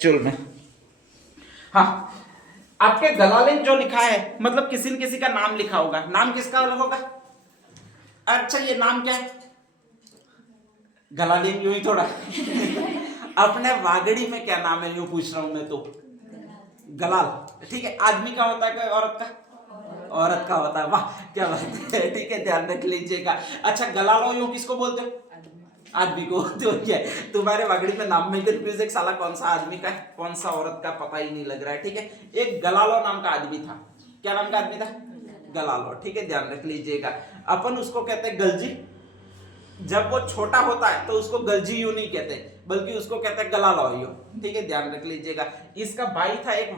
चुल में। हाँ, आपके गलालिन जो लिखा है मतलब किसी न किसी का नाम लिखा होगा। नाम किसका होगा? अच्छा, ये नाम क्या है? गलालिन यूं ही थोड़ा अपने वागड़ी में क्या नाम है यूं पूछ रहा हूं मैं तो। गलाल, ठीक है। आदमी का होता है कि औरत का? औरत का होता है। वाह क्या बात है, ठीक है, ध्यान रख लीजिएगा। अच्छा, गलालो यूं किसको बोलते हो? आदमी को। तो क्या है तुम्हारे वागड़ी में नाम में कंफ्यूज, एक साला कौन सा आदमी का है कौन सा औरत का पता ही नहीं लग रहा है, ठीक है। एक गलालो नाम का आदमी था। क्या नाम का आदमी था? गलालो, ठीक है, ध्यान रख लीजिएगा। अपन उसको कहते हैं गलजी। जब वो छोटा होता है तो उसको गलजी यूं नहीं कहते बल्कि उसको कहते हैं गलालो यूं, ठीक है, ध्यान रख लीजिएगा। इसका भाई था एक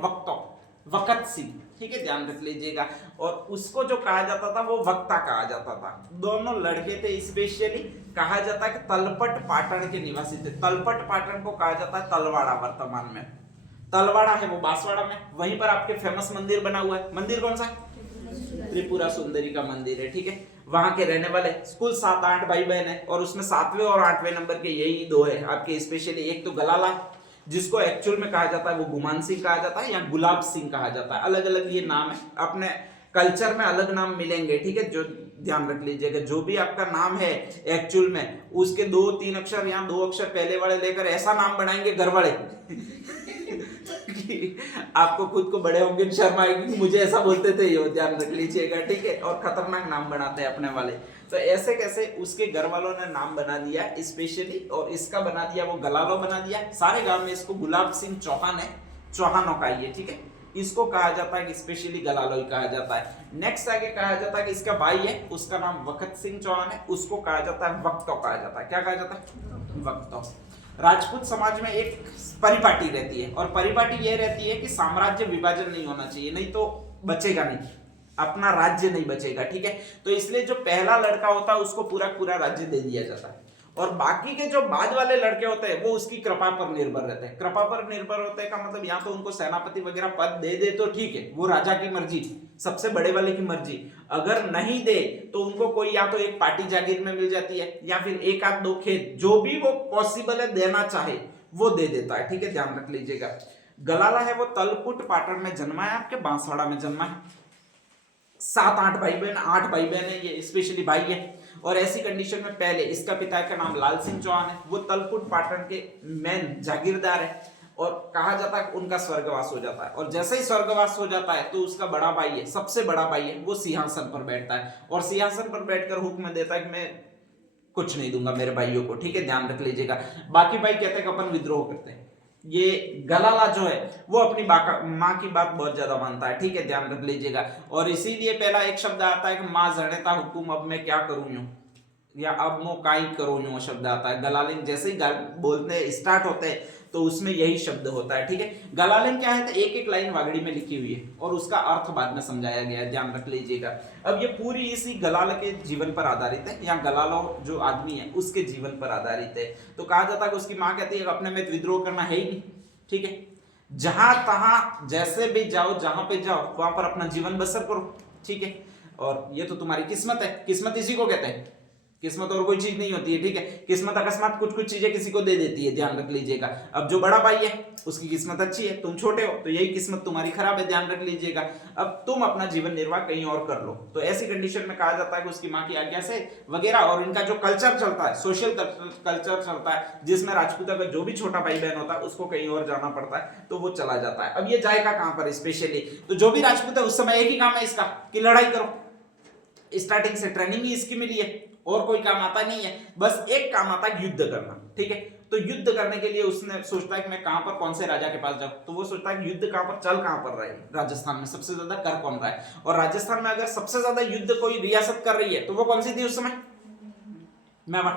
वक्त सिंह, ठीक है, ध्यान रख लीजिएगा। और उसको जो कहा जाता था वो वक्ता कहा जाता था। दोनों लड़के थे। स्पेशली कहा जाता है कि तलपट पाटन के निवासी थे। तलपट पाटन को कहा जाता है तलवाड़ा। वर्तमान में तलवाड़ा है वो बांसवाड़ा में। वहीं पर आपके फेमस मंदिर बना हुआ है। मंदिर कौन सा? त्रिपुरा सुंदरी का मंदिर है, ठीक है। वहां के रहने वाले कुल 7-8 भाई बहन है और उसमें 7वें और 8वें नंबर के यही दो है आपके। स्पेशली एक तो गलाला, जिसको एक्चुअल में कहा जाता है वो गुमान सिंह कहा जाता है या गुलाब सिंह कहा जाता है। अलग अलग ये नाम है। अपने कल्चर में अलग नाम मिलेंगे, ठीक है, जो ध्यान रख लीजिएगा। जो भी आपका नाम है एक्चुअल में उसके 2-3 अक्षर या 2 अक्षर पहले वाले लेकर ऐसा नाम बनाएंगे घर वाले आपको खुद को बड़े होंगे शर्म आएगी, मुझे ऐसा बोलते थे ये, ध्यान रख लीजिएगा, ठीक है। और खतरनाक नाम बनाते हैं अपने वाले। तो ऐसे कैसे उसके घर वालों ने नाम बना दिया स्पेशली, और इसका बना दिया वो गलालो बना दिया। सारे गांव में इसको गुलाब सिंह चौहान है, चौहानों का ये, ठीक है। इसको कहा जाता है कि स्पेशली गलालो ही कहा जाता है। नेक्स्ट आगे कहा जाता है कि इसका भाई है, उसका नाम वक्त सिंह चौहान है, उसको कहा जाता है वक्तो कहा जाता है। क्या कहा जाता है? वक्तो। राजपूत समाज में एक परिपाटी रहती है और परिपाटी यह रहती है कि साम्राज्य विभाजन नहीं होना चाहिए, नहीं तो बचेगा नहीं, अपना राज्य नहीं बचेगा, ठीक है। तो इसलिए जो पहला लड़का होता है उसको पूरा पूरा राज्य दे दिया जाता है और बाकी के जो बाद वाले लड़के होते हैं वो उसकी कृपा पर निर्भर रहते हैं। कृपा पर निर्भर होते हैं का मतलब या तो उनको सेनापति वगैरह पद दे दे तो ठीक है, वो राजा की मर्जी, सबसे बड़े वाले की मर्जी। अगर नहीं दे तो उनको कोई या तो एक पार्टी जागीर में मिल जाती है या फिर 1-2 खेत, जो भी वो पॉसिबल है देना चाहे वो दे देता है, ठीक है, ध्यान रख लीजिएगा। गलाला है वो तलकुट पाटन में जन्मा है, आपके बांसवाड़ा में जन्मा है। 7-8 भाई बहन, 8 भाई बहन है ये, स्पेशली भाई है। और ऐसी कंडीशन में पहले इसका पिता का नाम लाल सिंह चौहान है, वो तलकुट पाटन के मेन जागीरदार है। और कहा जाता है उनका स्वर्गवास हो जाता है और जैसे ही स्वर्गवास हो जाता है तो उसका बड़ा भाई है, सबसे बड़ा भाई है, वो सिंहासन पर बैठता है और सिंहासन पर बैठकर हुक्म देता है कि मैं कुछ नहीं दूंगा मेरे भाइयों को, ठीक है, ध्यान रख लीजिएगा। बाकी भाई कहते हैं कि अपन विद्रोह करते हैं। ये गलाला जो है वो अपनी माँ की बात बहुत ज्यादा मानता है, ठीक है, ध्यान रख लीजिएगा। और इसीलिए पहला एक शब्द आता है कि माँ जड़ेता हुकुम, अब मैं क्या करूं यूं, या अब मो काई करो यूं शब्द आता है। गलालिन जैसे ही बोलने स्टार्ट होते हैं तो उसमें यही शब्द होता है, ठीक है। गलालिन क्या है तो एक एक लाइन वागड़ी में लिखी हुई है और उसका अर्थ बाद में समझाया गया है, ध्यान रख लीजिएगा। अब ये पूरी इसी गलाल के जीवन पर आधारित है या गलालो जो आदमी है उसके जीवन पर आधारित है। तो कहा जाता है कि उसकी माँ कहती है अपने में विद्रोह करना है ही नहीं, ठीक है, जहां तहां जैसे भी जाओ, जहां पे जाओ वहां पर अपना जीवन बसर करो, ठीक है। और ये तो तुम्हारी किस्मत है। किस्मत इसी को कहते हैं, किस्मत और कोई चीज नहीं होती है, ठीक है। किस्मत अकस्मात कुछ कुछ चीजें किसी को दे देती है, ध्यान रख लीजिएगा। अब जो बड़ा भाई है उसकी किस्मत अच्छी है, तुम छोटे हो तो यही किस्मत तुम्हारी खराब है, ध्यान रख लीजिएगा। अब तुम अपना जीवन निर्वाह कहीं और कर लो। तो ऐसी कंडीशन में कहा जाता है कि उसकी माँ की आज्ञा से वगैरह, और इनका जो कल्चर चलता है, सोशल कल्चर चलता है, जिसमें राजपूता का जो भी छोटा भाई बहन होता है उसको कहीं और जाना पड़ता है तो वो चला जाता है। अब ये जाएगा कहां पर स्पेशली, तो जो भी राजपूत है उस समय एक ही काम है इसका कि लड़ाई करो। स्टार्टिंग से ट्रेनिंग ही इसकी मिली है और कोई काम आता नहीं है, बस एक काम आता है युद्ध करना, ठीक है। तो युद्ध करने के लिए उसने सोचता है कि मैं कहां पर कौन से राजा के पास जाऊं, तो वो सोचता है कि युद्ध कहां पर चल कहां पर रहा है, राजस्थान में सबसे ज्यादा कर कौन रहा है। और राजस्थान में अगर सबसे ज्यादा युद्ध कोई रियासत कर रही है तो वो कौन सी थी उस समय? मेवाड़।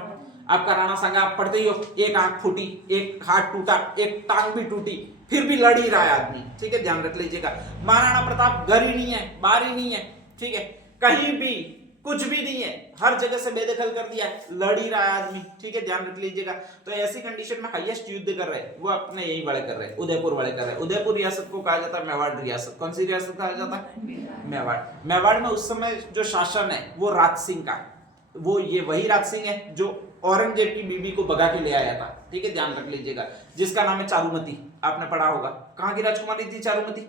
आपका राणा सांगा आप पढ़ते ही हो, एक आंख फूटी, एक हाथ टूटा, एक टांग भी टूटी, फिर भी लड़ ही रहा है आदमी, ठीक है, ध्यान रख लीजिएगा। महाराणा प्रताप घर ही नहीं है, बाहर ही नहीं है, ठीक है, कहीं भी कुछ भी नहीं है, हर जगह से बेदखल कर दिया है, लड़ ही रहा है आदमी, ठीक है, ध्यान रख लीजिएगा। तो ऐसी कंडीशन में हाईएस्ट युद्ध कर रहे हैं वो अपने यही वाले कर रहे हैं, उदयपुर वाले कर रहे हैं। उदयपुर रियासत को कहा जाता है मेवाड़ रियासत। कौन सी रियासत कहा जाता है? मेवाड़। मेवाड़ में उस समय जो शासन है वो राज सिंह का, वो ये वही राज सिंह है जो औरंगजेब की बीबी को भगा के ले आया था, ठीक है, ध्यान रख लीजिएगा, जिसका नाम है चारुमती। आपने पढ़ा होगा। कहाँ की राजकुमारी थी चारुमती?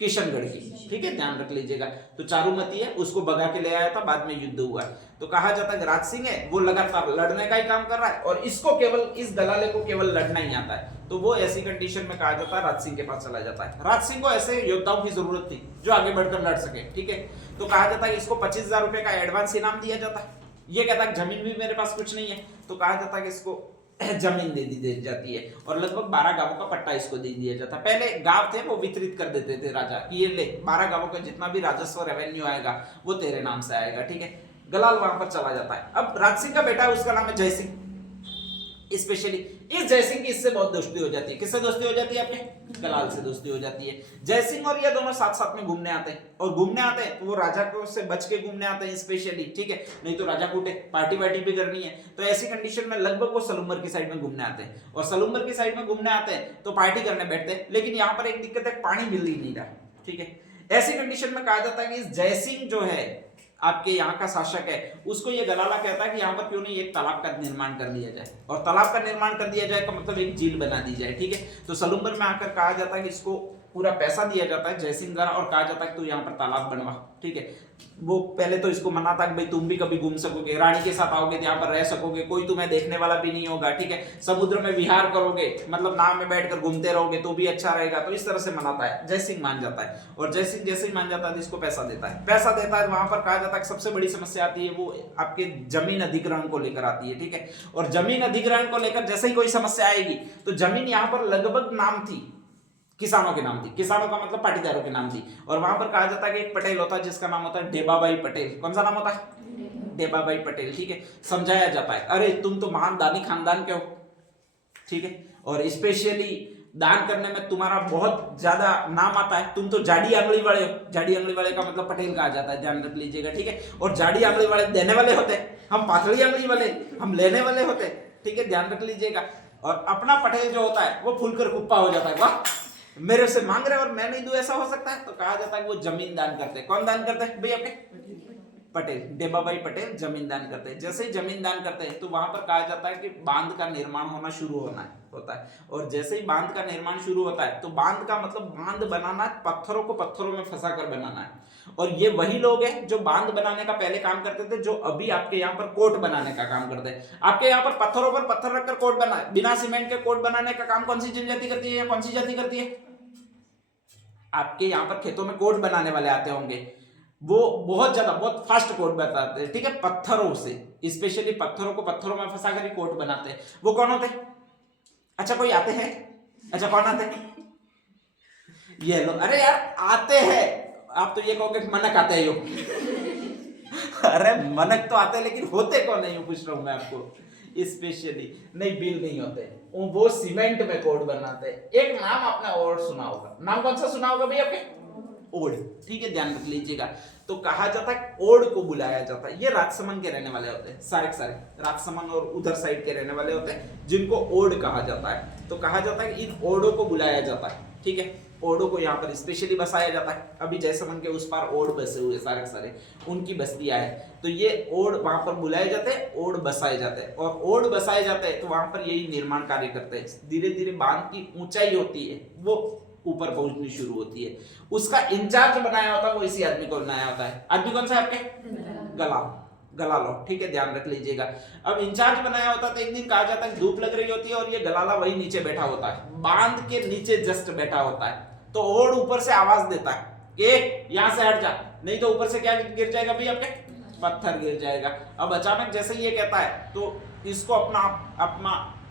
किशनगढ़ की, ठीक है, ध्यान रख लीजिएगा। तो चारुमती है, उसको भगा के ले आया था, बाद में युद्ध हुआ। तो कहा जाता है राज सिंह है वो लगातार लड़ने का ही काम कर रहा है और इसको केवल, इस गलाले को केवल लड़ना ही आता है। तो वो ऐसी कंडीशन में कहा जाता है राज सिंह के पास चला जाता है। राज सिंह को ऐसे योद्धाओं की जरूरत थी जो आगे बढ़कर लड़ सके, ठीक है। तो कहा जाता है इसको 25,000 रुपए का एडवांस इनाम दिया जाता है। ये कहता है जमीन भी मेरे पास कुछ नहीं है, तो कहा जाता है कि इसको जमीन दे दी जाती है और लगभग 12 गांवों का पट्टा इसको दे दिया जाता है। पहले गांव थे वो वितरित कर देते थे राजा कि ये ले 12 गांवों का जितना भी राजस्व रेवेन्यू आएगा वो तेरे नाम से आएगा, ठीक है। गलाल वहां पर चला जाता है। अब राज सिंह का बेटा है, उसका नाम है जय सिंह। स्पेशली इस जय सिंह की इससे बहुत दोस्ती हो जाती है। किससे दोस्ती हो जाती है? आपके गलाल से दोस्ती हो जाती है। जय सिंह और ये दोनों साथ साथ में घूमने आते हैं और घूमने आते हैं तो वो राजा को से बच के घूमने आते हैं स्पेशली, ठीक है, नहीं तो राजा कूटे, पार्टी वार्टी भी करनी है। तो ऐसी कंडीशन में लगभग वो सलूम्बर की साइड में घूमने आते हैं और सलूम्बर की साइड में घूमने आते हैं तो पार्टी करने बैठते हैं। लेकिन यहाँ पर एक दिक्कत है, पानी मिल ही नहीं रहा, ठीक है। ऐसी कंडीशन में कहा जाता है कि इस जय सिंह जो है आपके यहाँ का शासक है, उसको ये गलाला कहता है कि यहाँ पर क्यों नहीं एक तालाब का निर्माण कर लिया जाए, और तालाब का निर्माण कर दिया जाए का मतलब एक झील बना दी जाए, ठीक है। तो सलूम्बर में आकर कहा जाता है कि इसको पूरा पैसा दिया जाता है जयसिंह द्वारा और कहा जाता है कि तू यहाँ पर तालाब बनवा, ठीक है। वो पहले तो इसको मनाता कि भाई तुम भी कभी घूम सकोगे, रानी के साथ आओगे यहाँ पर रह सकोगे, कोई तुम्हें देखने वाला भी नहीं होगा, ठीक है। समुद्र में विहार करोगे, मतलब नाव में बैठकर घूमते रहोगे तो भी अच्छा रहेगा। तो इस तरह से मनाता है। जयसिंह मान जाता है और जयसिंह जैसे ही मान जाता है इसको पैसा देता है। पैसा देता है, वहां पर कहा जाता है सबसे बड़ी समस्या आती है वो आपके जमीन अधिग्रहण को लेकर आती है, ठीक है। और जमीन अधिग्रहण को लेकर जैसे ही कोई समस्या आएगी तो जमीन यहाँ पर लगभग नाम थी किसानों के नाम थी, किसानों का मतलब पाटीदारों के नाम थी। और वहां पर कहा जाता है कि एक पटेल होता है जिसका नाम होता है डेबाबाई पटेल। कौन सा नाम होता है? डेबाबाई पटेल, ठीक है। समझाया जाता है अरे तुम तो महान दानी खानदान के हो, ठीक है, और स्पेशली दान करने में तुम्हारा बहुत ज्यादा नाम आता है, तुम तो जाडी आंगली वाले हो। जाडी आंगली वाले का मतलब पटेल कहा जाता है, ध्यान रख लीजिएगा, ठीक है। और जाडी आंगली वाले देने वाले होते हैं, हम पातली आंगली वाले हम लेने वाले होते हैं, ठीक है, ध्यान रख लीजिएगा। और अपना पटेल जो होता है वो फूलकर कुप्पा हो जाता है, वाह मेरे से मांग रहे और मैं नहीं दूं, ऐसा हो सकता है। तो कहा जाता है कि वो जमीन दान करते हैं। कौन दान करते हैं भाई? आपके पटेल, डेबाबाई पटेल जमीन दान करते हैं। जैसे ही जमीन दान करते हैं तो वहां पर कहा जाता है कि बांध का निर्माण होना शुरू होता है। और जैसे ही बांध का निर्माण शुरू होता है तो बांध का मतलब बांध बनाना, पत्थरों को पत्थरों में फंसा कर बनाना है। और ये वही लोग हैं जो बांध बनाने का पहले काम करते थे, जो अभी आपके यहाँ पर कोर्ट बनाने का काम करते हैं। आपके यहाँ पर पत्थरों पर पत्थर रखकर कोर्ट बना, बिना सीमेंट के कोर्ट बनाने का काम कौन सी जनजाति करती है या कौन सी जाति करती है? आपके यहाँ पर खेतों में कोर्ट बनाने वाले आते होंगे, वो बहुत ज्यादा बहुत फास्ट कोर्ट बनाते हैं, ठीक है, पत्थरों से, स्पेशली पत्थरों को पत्थरों में फंसा कर ही कोर्ट बनाते हैं। वो कौन होते हैं? अच्छा कोई आते हैं? अच्छा कौन आते हैं? ये लोग। अरे यार आते हैं, आप तो ये कहोगे मनक आते हैं यो अरे मनक तो आते हैं लेकिन होते कौन नहीं हूं, पूछ रहा हूं मैं आपको। स्पेशली नहीं, बिल नहीं होते, वो सीमेंट में कोड बनाते हैं। एक नाम आपने और सुना होगा, नाम कौन सा सुना होगा भाई आपके? ओड, ठीक है, ध्यान रख लीजिएगा। तो कहा जाता है ओड को बुलाया जाता है। ये राजसमंद के रहने वाले होते हैं, सारे राजसमंद और उधर साइड के रहने वाले होते हैं जिनको ओड कहा जाता है। तो कहा जाता है कि इन ओडों को बुलाया जाता है, ठीक है। ओडों को यहाँ पर स्पेशली बसाया जाता है। अभी जयसमंद के उस पार ओड बसे हुए सारे उनकी बस्तियां हैं, तो ये ओड वहां पर बुलाए जाते हैं, ओड बसाए जाते हैं। और ओड बसाए जाते हैं तो वहां पर यही निर्माण कार्य करते हैं। धीरे धीरे बांध की ऊंचाई होती है वो ऊपर पहुंचनी शुरू होती है। उसका इंचार्ज बनाया होता है वो इसी आदमी को बनाया होता है। आदमी कौन सा है आपके? गलालो, ठीक है, ध्यान रख लीजिएगा। अब इंचार्ज बनाया होता है तो एक दिन कहा जाता है धूप लग रही होती है और ये गलाला वही नीचे बैठा होता है, बांध के नीचे जस्ट बैठा होता है। तो ओड ऊपर से आवाज देता है कि यहां से हट जा, नहीं तो ऊपर से क्या गिर जाएगा भाई आपके? पत्थर गिर जाएगा। अब अचानक जैसे ये कहता है तो इसको अपना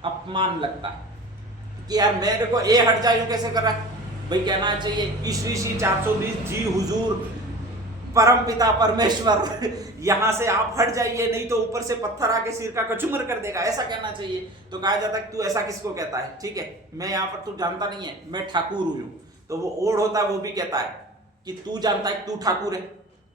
अपमान लगता है कि यार मेरे को हट जा, यूं कैसे कर रहा है भाई? कहना चाहिए ईस्वी 420 जी हुजूर परम पिता परमेश्वर यहां से आप हट जाइए, नहीं तो ऊपर से पत्थर आके सिर का कचूमर कर देगा, ऐसा कहना चाहिए। तो कहा जाता है कि तू ऐसा किसको कहता है? ठीक है, मैं यहाँ पर तू जानता नहीं है, मैं ठाकुर हूं। तो वो ओड होता है वो भी कहता है कि तू जानता है तू ठाकुर है,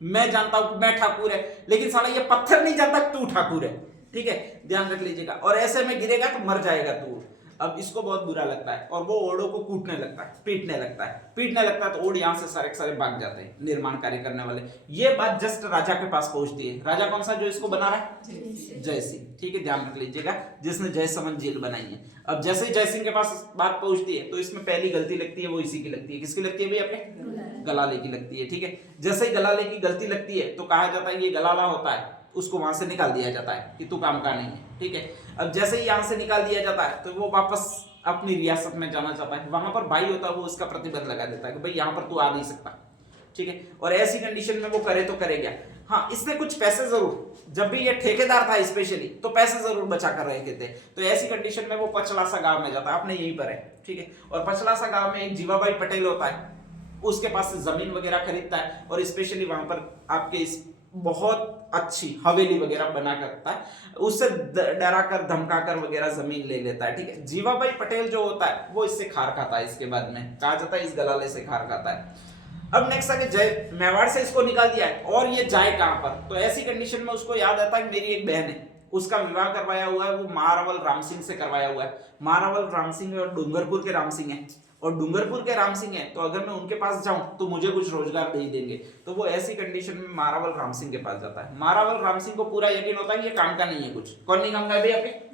मैं जानता हूं मैं ठाकुर है, लेकिन साला ये पत्थर नहीं जानता तू ठाकुर है, ठीक है, ध्यान रख लीजिएगा। और ऐसे में गिरेगा तो मर जाएगा तू। अब इसको बहुत बुरा लगता है और वो ओडों को कूटने लगता है, पीटने लगता है। तो ओड यहाँ से सारे भाग जाते हैं, निर्माण कार्य करने वाले। ये बात जस्ट राजा के पास पहुंचती है। राजा कौन सा जो इसको बना रहा है? जय सिंह, ठीक है, ध्यान रख लीजिएगा, जिसने जयसमंद झील बनाई है। अब जैसे ही जयसिंह के पास बात पहुंचती है तो इसमें पहली गलती लगती है वो इसी की लगती है। किसकी लगती है भाई? अपने गलाले की लगती है। ठीक है, जैसे ही गलाले की गलती लगती है तो कहा जाता है ये गलाला होता है, उसको वहां से निकाल दिया जाता है कि तू काम का नहीं है। ठीक है, अब जैसे ही यहां से निकाल दिया जाता है तो वो वापस अपनी रियासत में जाना चाहता है। वहां पर भाई होता है वो उसका प्रतिबंध लगा देता है कि भाई यहाँ पर तू आ नहीं सकता। ठीक है, और ऐसी कंडीशन में वो करे तो करे क्या? हाँ, इसने कुछ पैसे जरूर, जब भी ये ठेकेदार था स्पेशली, तो पैसे जरूर बचा कर रहे थे। तो ऐसी कंडीशन में वो पचलासा गांव में जाता है, अपने यहीं पर है। ठीक है, और पचलासा गांव में एक जीवाबाई पटेल होता है, उसके पास से जमीन वगैरह खरीदता है और स्पेशली वहां पर आपके इस बहुत अच्छी हवेली वगैरह बना करता है, उससे डरा कर धमका कर वगैरह जमीन ले लेता है। ठीक है, जीवाबाई पटेल जो होता है वो इससे खार खाता है। इसके बाद में कहा जाता है इस गलाले से खार खाता है। अब नेक्स्ट आगे जय मेवाड़ से इसको निकाल दिया है और ये जाए कहां पर? तो ऐसी कंडीशन में उसको याद आता है कि मेरी एक बहन है, उसका विवाह करवाया हुआ है वो महारावल राम सिंह से करवाया हुआ है। महारावल राम सिंह और डूंगरपुर के राम सिंह है, और डूंगरपुर के राम सिंह है तो अगर मैं उनके पास जाऊं तो मुझे कुछ रोजगार दे ही देंगे। तो वो ऐसी कंडीशन में महारावल राम सिंह के पास जाता है। महारावल राम सिंह को पूरा यकीन होता है कि ये काम का नहीं है, कुछ कौन नहीं काम का है भाई? आपके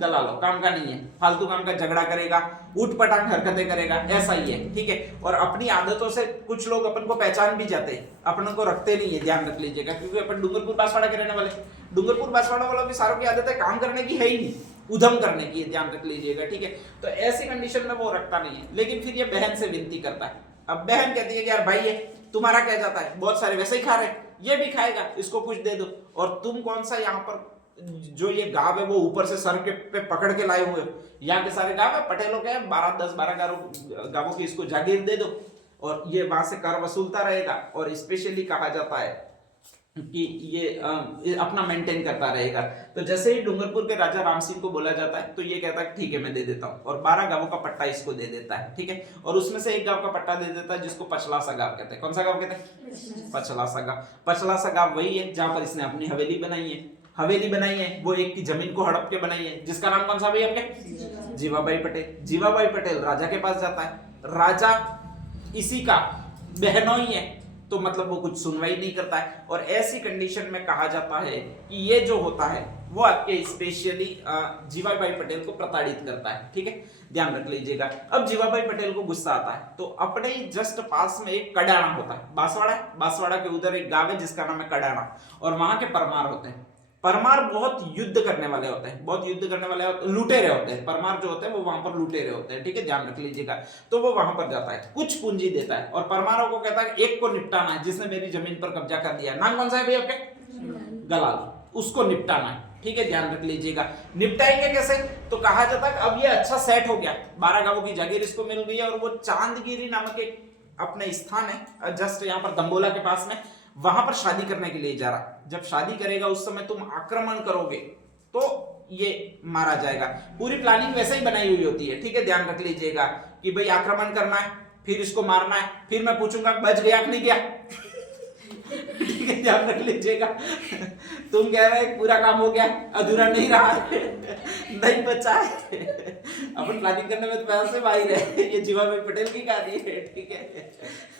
दलालो, काम का नहीं है, फालतू काम का, झगड़ा करेगा, उठ पटांग हरकतें करेगा, ऐसा ही है। ठीक है, और अपनी आदतों से कुछ लोग अपन को पहचान भी जाते हैं, अपन को रखते नहीं है, ध्यान रख लीजिएगा, क्योंकि अपन डूंगरपुर बांसवाड़ा के रहने वाले, डूंगरपुर बांसवाड़ा वालों की सारों की आदत है काम करने की है ही नहीं, उधम करने की, ध्यान रख लीजिएगा। ठीक है, तो ऐसी कंडीशन में वो रखता नहीं है। लेकिन फिर ये बहन से विनती करता है। अब बहन कहती है कि यार भाई है तुम्हारा क्या जाता है, बहुत सारे वैसे ही खा रहे, ये भी खाएगा, इसको कुछ दे दो। और तुम कौन सा यहाँ पर जो ये गांव है वो ऊपर से सर के पे पकड़ के लाए हुए हो, यहाँ के सारे गांव है पटेलों के, 12 गांवों की इसको जागीर दे दो और ये वहां से कर वसूलता रहेगा। और स्पेशली कहा जाता है कि ये अपना मेंटेन करता रहेगा। तो जैसे ही डूंगरपुर के राजा राम सिंह को बोला जाता है तो ये कहता है ठीक है मैं दे देता हूँ, और 12 गांवों का पट्टा इसको दे देता है। ठीक है, और उसमें से एक गांव का पट्टा दे देता है जिसको पचलासा गांव कहते हैं। कौन सा गांव कहते हैं? पचलासा गांव। पचलासा गांव वही है जहां पर इसने अपनी हवेली बनाई है। हवेली बनाई है वो एक की जमीन को हड़प के बनाई है, जिसका नाम कौन सा भाई आपके? जीवाबाई पटेल। जीवाबाई पटेल राजा के पास जाता है, राजा इसी का बहनोई है, तो मतलब वो कुछ सुनवाई नहीं करता है। और ऐसी कंडीशन में कहा जाता है कि ये जो होता है वो आपके स्पेशली जीवाबाई पटेल को प्रताड़ित करता है। ठीक है, ध्यान रख लीजिएगा। अब जीवाबाई पटेल को गुस्सा आता है तो अपने ही जस्ट पास में एक कडाना होता है, बांसवाड़ा है, बांसवाड़ा के उधर एक गांव है जिसका नाम है कडाना, और वहां के परमार होते हैं। परमार बहुत युद्ध करने वाले होते हैं, बहुत युद्ध करने वाले लुटेरे होते हैं। परमार जो होते हैं वो वहां पर लुटेरे होते हैं। ठीक है, ध्यान रख लीजिएगा। तो वो वहां पर जाता है, कुछ पूंजी देता है और परमारों को कहता है एक को निपटाना है जिसने मेरी जमीन पर कब्जा कर दिया। नाम कौन सा है भाई आपके? गलाल, उसको निपटाना है। ठीक है, ध्यान रख लीजिएगा। निपटाएंगे कैसे? तो कहा जाता है अब ये अच्छा सेट हो गया, 12 गांवों की जागीर इसको मिल गई है और वो चांदगिरी नामक एक अपने स्थान है जस्ट यहाँ पर दंबोला के पास में, वहां पर शादी करने के लिए जा रहा। जब शादी करेगा उस समय तुम आक्रमण करोगे तो ये मारा जाएगा। पूरी प्लानिंग वैसे ही बनाई हुई होती है। ठीक है, ध्यान रख लीजिएगा कि भाई आक्रमण करना है, फिर इसको मारना है, फिर मैं पूछूंगा बच गया कि नहीं गया। ठीक है, ध्यान रख लीजिएगा। तुम कह रहे हैं पूरा काम हो गया, अधूरा नहीं रहा, नहीं बचा है। अपन प्लानिंग करने में तो पैसे माहिर है, ये जीवाबाई पटेल की कहानी है। ठीक है,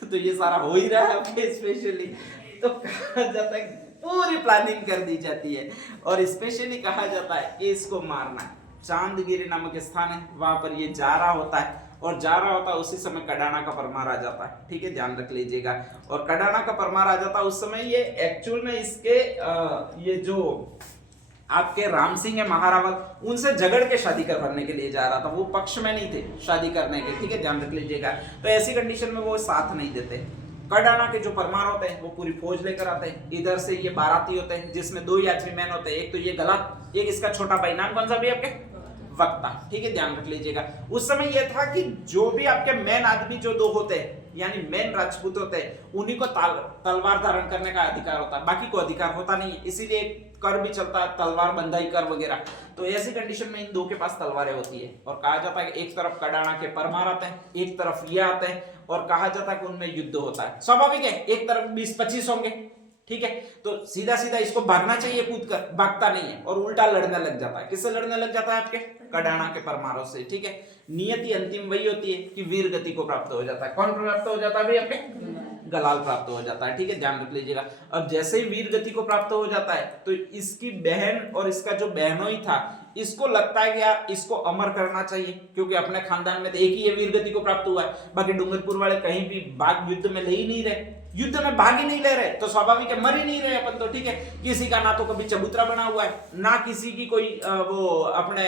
तो ये सारा हो ही रहा है स्पेशली। तो कहा जाता है पूरी प्लानिंग कर दी जाती है और स्पेशली कहा जाता है कि इसको मारना है। चांदगिरी नामक स्थान है, वहां पर ये जा रहा होता है और जा रहा होता है उसी समय कडाना का परमार आ जाता है। ठीक है, ध्यान रख लीजिएगा। और कडाना का परमार आ जाता है उस समय ये एक्चुअल में इसके ये जो आपके राम सिंह है महारावल, उनसे झगड़ के शादी करवाने के लिए जा रहा था, वो पक्ष में नहीं थे शादी करने के। ठीक है, ध्यान रख लीजिएगा। तो ऐसी कंडीशन में वो साथ नहीं देते। कडाना के जो परमार होते हैं वो पूरी फौज लेकर आते हैं। इधर से ये बाराती होते हैं जिसमें 2 यात्री मैन होते हैं, एक तो ये गला, एक इसका छोटा भाई। नाम कौन सा भी आपके? वक्ता। ठीक है, ध्यान रख लीजिएगा। उस समय यह था कि जो भी आपके मेन आदमी जो 2 होते हैं यानी मेन राजपूत होते हैं, उन्हीं को तलवार धारण करने का अधिकार होता है, बाकी को अधिकार होता नहीं है। इसीलिए कर भी चलता है, तलवार बंधाई कर वगैरह। तो ऐसी कंडीशन में इन 2 के पास तलवारें होती है और कहा जाता है कि एक तरफ कडाना के परमार आते हैं, एक तरफ ये आते हैं और कहा जाता है कि उनमें युद्ध होता है। स्वाभाविक है, एक तरफ 20-25 होंगे। ठीक है, तो सीधा सीधा इसको भागना चाहिए कूद कर, भागता नहीं है और उल्टा लड़ने लग जाता है। किससे लड़ने लग जाता है? आपके कडाना के परमारों से। ठीक है, नियति अंतिम वही होती है कि वीर गति को प्राप्त हो जाता है। कौन प्राप्त हो जाता है भाई? आपके गलाल प्राप्त हो जाता है। ठीक है, ध्यान रख लीजिएगा। अब जैसे ही वीर गति को प्राप्त हो जाता है तो इसकी बहन और इसका जो बहनोई था, इसको लगता है कि यार इसको अमर करना चाहिए, क्योंकि अपने खानदान में तो एक ही ये वीर गति को प्राप्त हुआ है, बाकी डूंगरपुर वाले कहीं भी भाग युद्ध में ले ही नहीं रहे, युद्ध में भाग ही नहीं ले रहे, तो स्वाभाविक है मर ही नहीं रहे अपन तो, ठीक है। किसी का ना तो कभी चबूतरा बना हुआ है, ना किसी की कोई वो अपने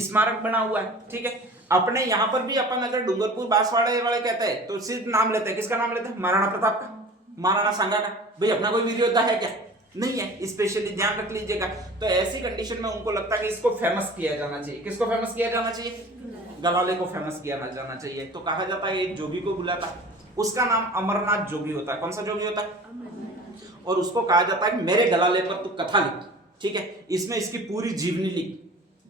स्मारक बना हुआ है, ठीक है। अपने यहाँ पर भी अपन अगर डूंगरपुर बांसवाड़े वाले कहते हैं तो सिर्फ नाम लेते हैं, किसका नाम लेते हैं? महाराणा प्रताप का, महाराणा सांगा का। भाई अपना कोई वीर योद्धा है क्या? नहीं है, स्पेशली ध्यान रख लीजिएगा। तो ऐसी कंडीशन में उनको लगता है कि इसको फेमस किया जाना चाहिए। किसको फेमस किया जाना चाहिए? गलाले को फेमस किया जाना चाहिए। तो कहा जाता है एक जोगी को बुलाता, उसका नाम अमरनाथ जोगी होता है। कौन सा जोगी होता है? और उसको कहा जाता है मेरे गलाले पर तू कथा लिख, ठीक है, इसमें इसकी पूरी जीवनी लिख।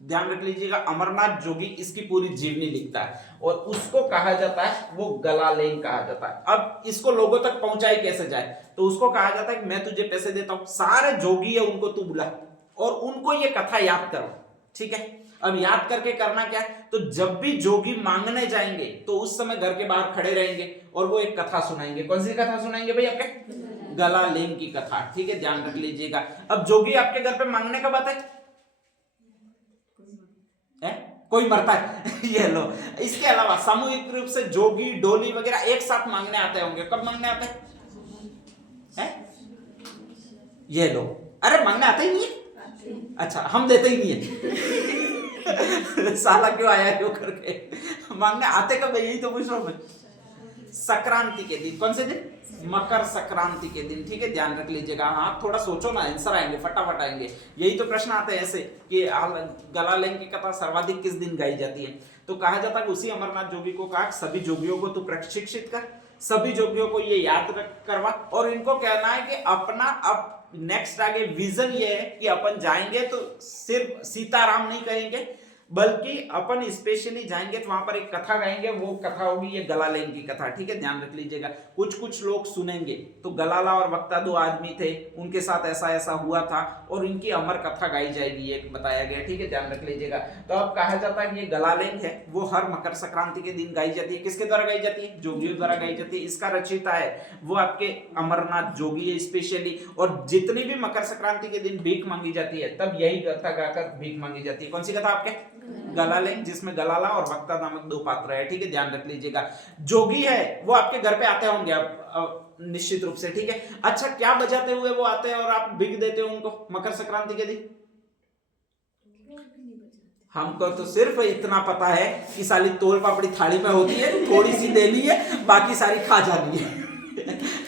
ध्यान रख लीजिएगा, अमरनाथ जोगी इसकी पूरी जीवनी लिखता है और उसको कहा जाता है वो गलालेन कहा जाता है। अब इसको लोगों तक पहुंचाई कैसे जाए? तो उसको कहा जाता है कि मैं तुझे पैसे देता हूं, सारे जोगी है उनको तू बुला और उनको ये कथा याद करो, ठीक है। अब याद करके करना क्या है? तो जब भी जोगी मांगने जाएंगे तो उस समय घर के बाहर खड़े रहेंगे और वो एक कथा सुनाएंगे। कौन सी कथा सुनाएंगे भाई? आपके गलालेन की कथा, ठीक है, ध्यान रख लीजिएगा। अब जोगी आपके घर पे मांगने कब आता है? कोई मरता है ये लो। इसके अलावा सामूहिक रूप से जोगी डोली वगैरह एक साथ मांगने आते होंगे। कब मांगने आते हैं? ये लो। अरे मांगने आते ही नहीं है? अच्छा, हम देते ही नहीं है साला क्यों आया क्यों करके। मांगने आते कब? यही तो पूछ रहा हूं मैं। संक्रांति के दिन। कौन से दिन? मकर संक्रांति के दिन, ठीक है, ध्यान रख लीजिएगा। हाँ थोड़ा सोचो ना, आंसर आएंगे फटाफट आएंगे। यही तो प्रश्न आते हैं ऐसे कि गलालेन की कथा सर्वाधिक किस दिन गाई जाती है? तो कहा जाता है उसी अमरनाथ जोगी को कहा सभी जोगियों को तू प्रशिक्षित कर, सभी जोगियों को ये याद करवा और इनको कहना है कि अपना अब नेक्स्ट आगे विजन ये है कि अपन जाएंगे तो सिर्फ सीताराम नहीं कहेंगे, बल्कि अपन स्पेशली जाएंगे तो वहां पर एक कथा गाएंगे। वो कथा होगी ये गलालेन की कथा, ठीक है, ध्यान रख लीजिएगा। कुछ लोग सुनेंगे तो गलाला और वक्ता दो आदमी थे, उनके साथ ऐसा ऐसा हुआ था और इनकी अमर कथा गाई जाएगी, ये बताया गया, ठीक है, ध्यान रख लीजिएगा। तो अब कहा जाता है कि ये गलालेन है वो हर मकर संक्रांति के दिन गाई जाती है। किसके द्वारा गाई जाती है? जोगियों द्वारा गाई जाती है। इसका रचयिता है वो आपके अमरनाथ जोगी है स्पेशली। और जितनी भी मकर संक्रांति के दिन भीख मांगी जाती है तब यही कथा गाकर भीख मांगी जाती है। कौन सी कथा? आपके गलालेन, जिसमें गलाला और वक्ता नामक दो पात्र है, ठीक है, ध्यान रख लीजिएगा। जोगी है वो आपके घर पे आते होंगे अब निश्चित रूप से, ठीक है। अच्छा, क्या बजाते हुए वो आते हैं और आप भीख देते हो उनको मकर संक्रांति के दिन? हमको तो सिर्फ इतना पता है कि साली तोल पापड़ी थाली में होती है, थोड़ी सी देनी है, बाकी सारी खा जानी है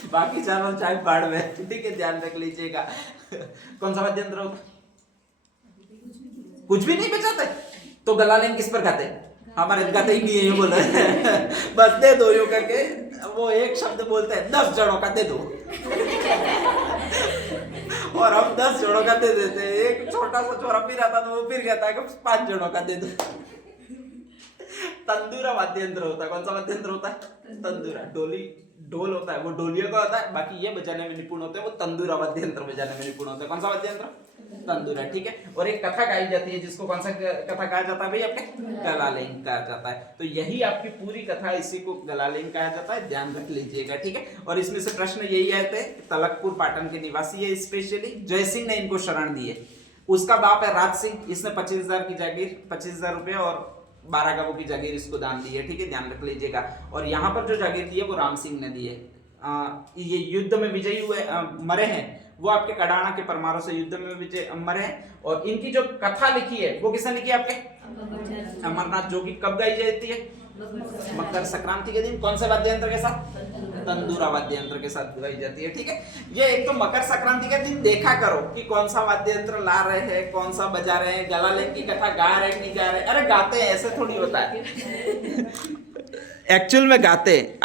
बाकी चारों चाय बाढ़ में, ठीक है, ध्यान रख लीजिएगा। कौन सा वाद्य यंत्र होता? कुछ भी नहीं बजाते तो गलालेन किस पर गाते? हमारे गाते ही नहीं है, ये बोल रहे बस दे दो यूं करके वो एक शब्द बोलते हैं 10 जड़ों का दे दो और हम 10 जड़ों का दे देते हैं। एक छोटा सा छोरा फिर आता तो वो फिर कहता है कि 5 जड़ों का दे दो। तंदूरा वाद्य यंत्र होता है। कौन सा वाद्य यंत्र होता है? तंदूरा। ढोल होता है वो डोलियों का होता है, बाकी ये बजाने में निपुण होते हैं वो तंदूरा वाद्य यंत्र बजाने में निपुण होते हैं। कौन सा वाद्य यंत्र? तंदूरा, ठीक है। और एक कथा गाई जाती है जिसको कौन सा कथा कहा जाता है भाई? आपके गलालेन कहा जाता है। तो यही आपकी पूरी कथा, इसी को गलालेन कहा जाता है, ध्यान रख लीजिएगा, ठीक है। और इसमें से प्रश्न यही आते हैं, तलकपुर पाटन के निवासी है स्पेशली, जयसिंह ने इनको शरण दी है। उसका बाप है राज सिंह, इसने 25,000 की जागीर, 25,000 रुपए और 12 गांवों की जागीर इसको दान दी है, ठीक है, ध्यान रख लीजिएगा। और यहाँ पर जो जागीर दी है वो राम सिंह ने दी है। ये युद्ध में विजयी हुए मरे हैं वो आपके कडाना के परमारों से युद्ध में विजय मरे हैं। और इनकी जो कथा लिखी है वो किसने लिखी है? आपके अमरनाथ जोगी। कब गाई जाती है? मकर संक्रांति के दिन। कौन से वाद्य यंत्र के साथ? तंदूरा वाद्य यंत्र के साथ गाई जाती है, ठीक है। ये एक तो मकर संक्रांति के दिन देखा करो कि कौन सा वाद्य यंत्र ला रहे हैं, कौन सा बजा रहे हैं, गलालेन की कथा गा रहे हैं नहीं गा रहे। अरे गाते हैं, ऐसे थोड़ी होता है एक्चुअल में गाते हैं।